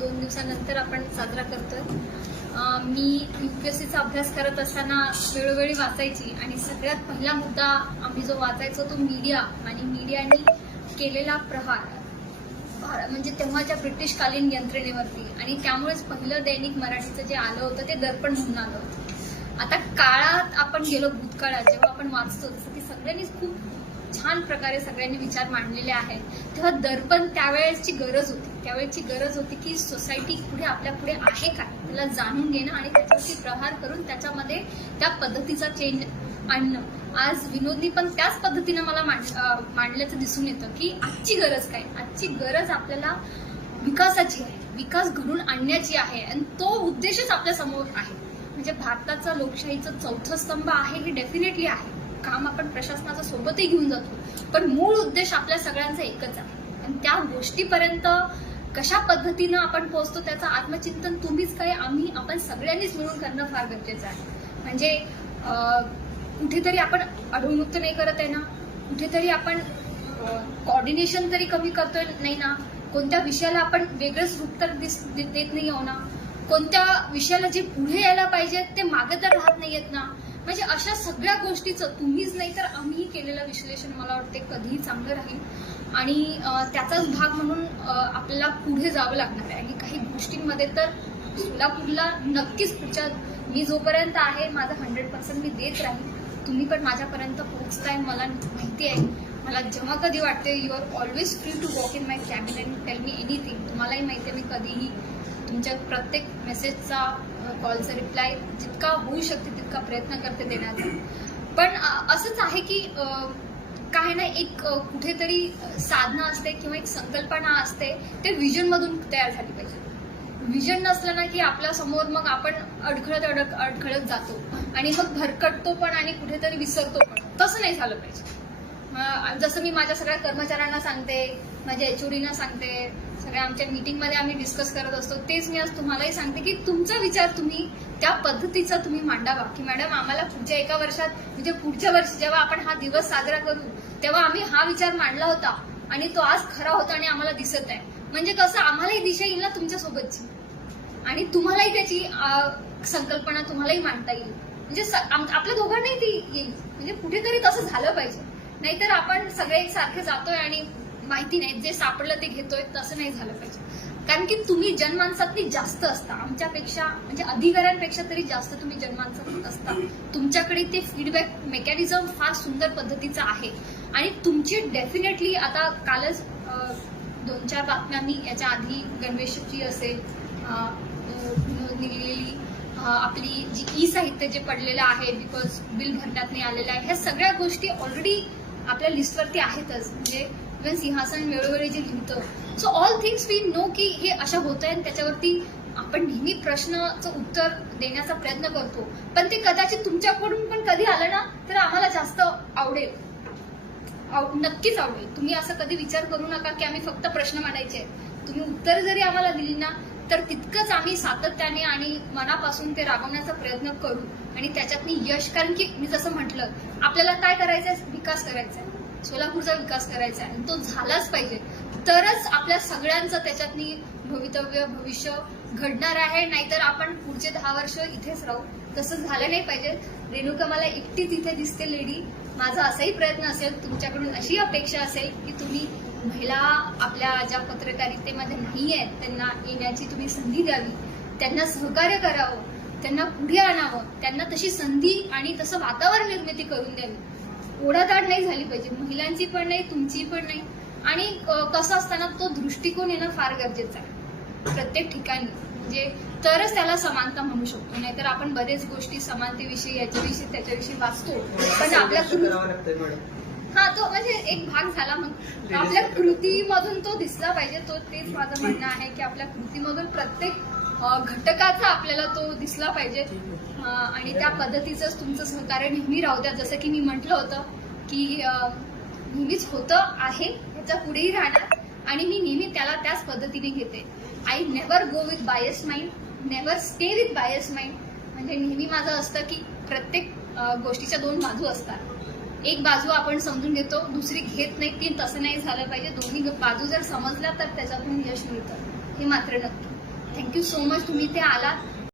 दोन दिवसानंतर आपण साजरा करतोय. अं, मी युपीएससीचा अभ्यास करत असताना वेळोवेळी वाचायची आणि सगळ्यात पहिला मुद्दा आम्ही जो वाचायचो तो मीडिया आणि मीडियाने केलेला प्रहार. म्हणजे तेव्हाच्या ब्रिटिशकालीन यंत्रणेवरती आणि त्यामुळेच पहिलं दैनिक मराठीचं जे आलं होतं ते दर्पण म्हणून आलं होतं. आता काळात आपण गेलो भूतकाळात जेव्हा आपण वाचतो जसं की सगळ्यांनीच खूप छान प्रकारे सगळ्यांनी विचार मांडलेले आहेत. तेव्हा दर्पण त्यावेळेसची गरज होती. त्यावेळेची गरज होती की सोसायटी पुढे आपल्या पुढे आहे काय त्याला जाणून घेणं आणि त्याच्यावरती प्रहार करून त्याच्यामध्ये त्या पद्धतीचा चेंज आणणं. आज विनोदनी पण त्याच पद्धतीनं मला मांड- मांडल्याचं दिसून येतं की आजची गरज काय? आजची गरज आपल्याला विकासाची आहे. विकास घडून आणण्याची आहे आणि तो उद्देशच आपल्यासमोर आहे. म्हणजे भारताचा लोकशाहीचं चौथं स्तंभ आहे हे डेफिनेटली आहे. काम आपण प्रशासनाचा सोबतही घेऊन जातो. पण मूळ उद्देश आपल्या सगळ्यांचा एकच आहे. आणि त्या गोष्टीपर्यंत कशा पद्धतीनं आपण पोहोचतो त्याचं आत्मचिंतन तुम्हीच काय आम्ही आपण सगळ्यांनीच मिळून करणं फार गरजेचं आहे. म्हणजे कुठेतरी आपण अडवणूक नाही करत आहे ना? कुठेतरी आपण कॉर्डिनेशन तरी कमी करतोय नाही ना? कोणत्या विषयाला आपण वेगळंच रूप तर दिस दे- देत नाही आहो ना? कोणत्या विषयाला जे पुढे यायला पाहिजे ते मागे तर राहत नाहीयेत ना? म्हणजे अशा सगळ्या गोष्टीचं तुम्हीच नाही तर आम्हीही केलेलं विश्लेषण मला वाटते कधीही चांगलं राहील. आणि त्याचाच भाग म्हणून आपल्याला पुढे जावं लागणार आहे. आणि काही गोष्टींमध्ये तर सोलापूरला नक्कीच पुढच्या मी जोपर्यंत आहे माझं हंड्रेड पर्सेंट मी देत राहील तुम्ही पण माझ्यापर्यंत पोहोचताय मला माहिती आहे. मला जेव्हा कधी वाटते you are always free to walk in my cabin and tell me anything तुम्हालाही माहिती आहे मी कधीही तुमच्या प्रत्येक मेसेजचा कॉलचा रिप्लाय जितका होऊ शकते तितका प्रयत्न करते देण्याचा. पण असंच आहे की काही काय ना एक कुठेतरी साधना असते किंवा एक संकल्पना असते ते विजन मधून तयार झाली पाहिजे. विजन नसलं ना की आपल्यासमोर मग आपण अडखळत अडक अडखळत जातो. आणि मग भरकटतो पण आणि कुठेतरी विसरतो पण. तसं नाही झालं पाहिजे. जसं मी माझ्या सगळ्या कर्मचाऱ्यांना सांगते माझ्या एचओडीना सांगते सगळ्या आमच्या मीटिंगमध्ये आम्ही डिस्कस करत असतो तेच मी आज तुम्हालाही सांगते की तुमचा विचार तुम्ही त्या पद्धतीचा तुम्ही मांडावा. की मॅडम आम्हाला पुढच्या एका वर्षात म्हणजे पुढच्या वर्षी जेव्हा आपण हा दिवस साजरा करू तेव्हा आम्ही हा विचार मांडला होता आणि तो आज खरा होता आणि आम्हाला दिसत आहे. म्हणजे कसं आम्हालाही दिशा येईल ना तुमच्या सोबतची. आणि तुम्हालाही त्याची संकल्पना तुम्हालाही मांडता येईल. म्हणजे स- आम- आपल्या दोघांनाही ती येईल. म्हणजे कुठेतरी तसं झालं पाहिजे. नाहीतर आपण सगळे एकसारखे जातोय आणि माहिती नाही जे सापडलं ते घेतोय तसं नाही झालं पाहिजे. कारण की तुम्ही जनमानसातली जास्त असता. आमच्यापेक्षा म्हणजे अधिकाऱ्यांपेक्षा तरी जास्त तुम्ही जनमानसात असता. तुमच्याकडे ते फीडबॅक मेकॅनिझम फार सुंदर पद्धतीचं आहे. आणि तुमची डेफिनेटली आता कालच दोन चार बातम्या मी याच्या आधी गणवेशची असेल निघलेली आपली जी ई साहित्य जे पडलेलं आहे बिकॉज बिल भरण्यात नाही आलेलं आहे ह्या सगळ्या गोष्टी ऑलरेडी आपल्या लिस्टवरती आहेतच. म्हणजे इव्हन सिंहासन वेळोवेळी जे लिहितं. So all things we know की हे अशा होत आहे त्याच्यावरती आपण नेहमी प्रश्नाचं उत्तर देण्याचा प्रयत्न करतो. पण ते कदाचित तुमच्याकडून पण कधी आलं ना तर आम्हाला जास्त आवडेल. आव- नक्कीच आवडेल. तुम्ही असं कधी विचार करू नका की आम्ही फक्त प्रश्न मांडायचे आहेत. तुम्ही उत्तर जरी आम्हाला दिली ना तर तितकंच आम्ही सातत्याने आणि मनापासून ते राबवण्याचा प्रयत्न करू आणि त्याच्यातनी यश कारण की मी जसं म्हटलं आपल्याला काय करायचंय? विकास करायचा आहे सोलापूरचा विकास करायचा आहे आणि तो झालाच पाहिजे. तरच आपल्या सगळ्यांचं त्याच्यातनी भवितव्य भविष्य घडणार आहे. नाहीतर आपण पुढचे दहा वर्ष इथेच राहू. तसं झालं नाही पाहिजे. रेणुका मला एकटीच इथे दिसते लेडी माझा असाही प्रयत्न असेल तुमच्याकडून अशी अपेक्षा असेल की तुम्ही महिला आपल्या ज्या पत्रकारितेमध्ये नाही आहेत त्यांना येण्याची तुम्ही संधी द्यावी. त्यांना सहकार्य करावं त्यांना पुढे आणावं त्यांना तशी संधी आणि तसं वातावरण निर्मिती करून द्यावी. ओढाताड नाही झाली पाहिजे. महिलांची पण नाही तुमची पण नाही. आणि कसं असताना तो दृष्टिकोन येणं फार गरजेचं आहे. प्रत्येक ठिकाणी. म्हणजे तरच त्याला समानता म्हणू शकतो. नाहीतर आपण बरेच गोष्टी समानतेविषयी याच्याविषयी त्याच्याविषयी वाचतो. पण आपल्या हा तो म्हणजे एक भाग झाला मग आपल्या कृतीमधून तो दिसला पाहिजे तो तेच माझं म्हणणं आहे की आपल्या कृतीमधून प्रत्येक घटकाचा आपल्याला तो दिसला पाहिजे. आणि त्या पद्धतीचंच तुमचं सहकार्य नेहमी राहू द्या. जसं की मी म्हटलं होतं की नेहमीच होतं आहे ह्याच्या पुढेही राहणार. आणि मी नेहमी त्याला त्याच पद्धतीने घेते. I never go with bias mind never stay with bias mind म्हणजे नेहमी माझं असतं की प्रत्येक गोष्टीच्या दोन बाजू असतात. एक बाजू आपण समजून घेतो दुसरी घेत नाही की तसं नाही झालं पाहिजे. दोन्ही बाजू जर समजल्या तर त्याच्यातून यश मिळतं. हे मात्र नक्की. थँक्यू सो मच तुम्ही ते आलात.